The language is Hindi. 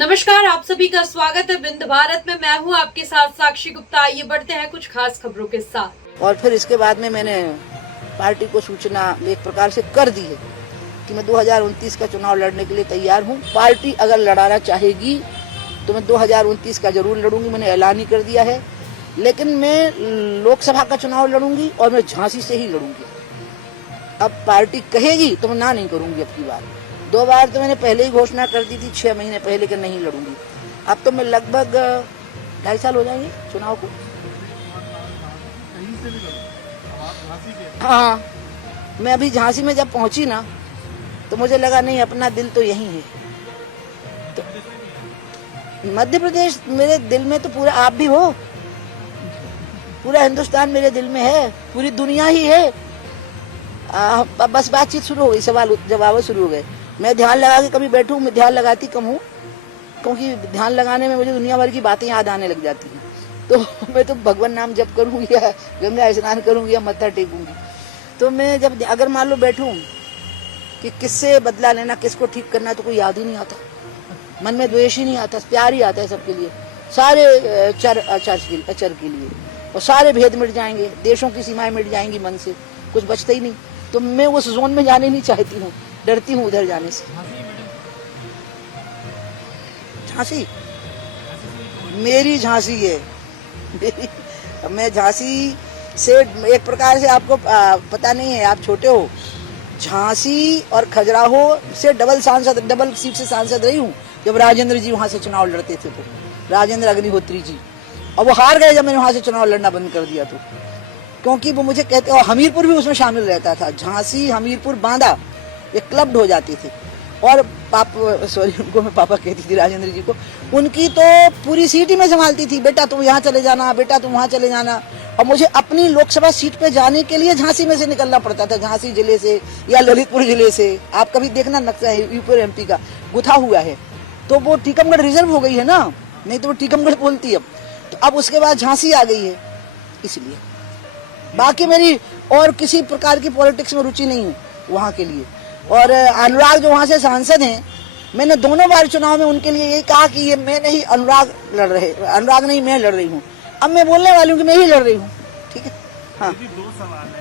नमस्कार, आप सभी का स्वागत है बिंद भारत में। मैं हूं आपके साथ साक्षी गुप्ता। आइए बढ़ते हैं कुछ खास खबरों के साथ। और फिर इसके बाद में मैंने पार्टी को सूचना एक प्रकार से कर दी है कि मैं 2029 का चुनाव लड़ने के लिए तैयार हूं। पार्टी अगर लड़ाना चाहेगी तो मैं 2029 का जरूर लड़ूंगी, मैंने ऐलान ही कर दिया है। लेकिन मैं लोकसभा का चुनाव लड़ूंगी और मैं झांसी से ही लड़ूंगी। अब पार्टी कहेगी तो मैं ना नहीं करूंगी। अब की बार 2 बार तो मैंने पहले ही घोषणा कर दी थी 6 महीने पहले कि नहीं लड़ूंगी। अब तो मैं लगभग 2.5 साल हो जाएंगे चुनाव को। हाँ, मैं अभी झांसी में जब पहुंची ना तो मुझे लगा नहीं, अपना दिल तो यही है। तो मध्य प्रदेश मेरे दिल में तो पूरा आप भी हो, पूरा हिंदुस्तान मेरे दिल में है, पूरी दुनिया ही है। बस बातचीत शुरू हो गई, सवाल जवाब शुरू हो गए। मैं ध्यान लगा के कभी बैठूं, मैं ध्यान लगाती कम हूँ, क्योंकि ध्यान लगाने में मुझे दुनिया भर की बातें याद आने लग जाती हैं। तो मैं तो भगवान नाम जप करूंगी या गंगा स्नान करूंगी या मत्था टेकूंगी। तो मैं जब अगर मान लो बैठूं कि किससे बदला लेना, किसको ठीक करना, तो कोई याद ही नहीं आता। मन में द्वेष ही नहीं आता, प्यार ही आता है सबके लिए, सारे अचर के लिए। और सारे भेद मिट जाएंगे, देशों की सीमाएं मिट जाएंगी, मन से कुछ बचता ही नहीं। तो मैं उस जोन में जाने नहीं चाहती हूँ, डरती हूँ उधर जाने से। झांसी मेरी झांसी है, मैं झांसी से एक प्रकार से, आपको पता नहीं है, आप छोटे हो, झांसी और खजुराहो से डबल सीट से सांसद रही हूँ। जब राजेंद्र जी वहां से चुनाव लड़ते थे तो राजेंद्र अग्निहोत्री जी, और वो हार गए जब मैंने वहां से चुनाव लड़ना बंद कर दिया। तो क्योंकि वो मुझे कहते, और हमीरपुर भी उसमें शामिल रहता था, झांसी हमीरपुर बांदा ये क्लब्ड हो जाती थी। और उनको मैं पापा कहती थी, राजेंद्र जी को। उनकी तो पूरी सीट ही मैं संभालती थी, बेटा तुम यहाँ चले जाना, बेटा तुम वहाँ चले जाना। और मुझे अपनी लोकसभा सीट पे जाने के लिए झांसी में से निकलना पड़ता था, झांसी जिले से या ललितपुर जिले से। आप कभी देखना नक्शा यूपी और एमपी का गुथा हुआ है, तो वो टीकमगढ़ रिजर्व हो गई है ना, नहीं तो वो टीकमगढ़ बोलती अब। तो अब उसके बाद झांसी आ गई है, इसलिए। बाकी मेरी और किसी प्रकार की पॉलिटिक्स में रुचि नहीं है वहाँ के लिए। और अनुराग जो वहाँ से सांसद हैं, मैंने दोनों बार चुनाव में उनके लिए यही कहा कि ये मैं नहीं, अनुराग लड़ रहे, अनुराग नहीं मैं लड़ रही हूँ। अब मैं बोलने वाली हूँ कि मैं ही लड़ रही हूँ। ठीक है, हाँ।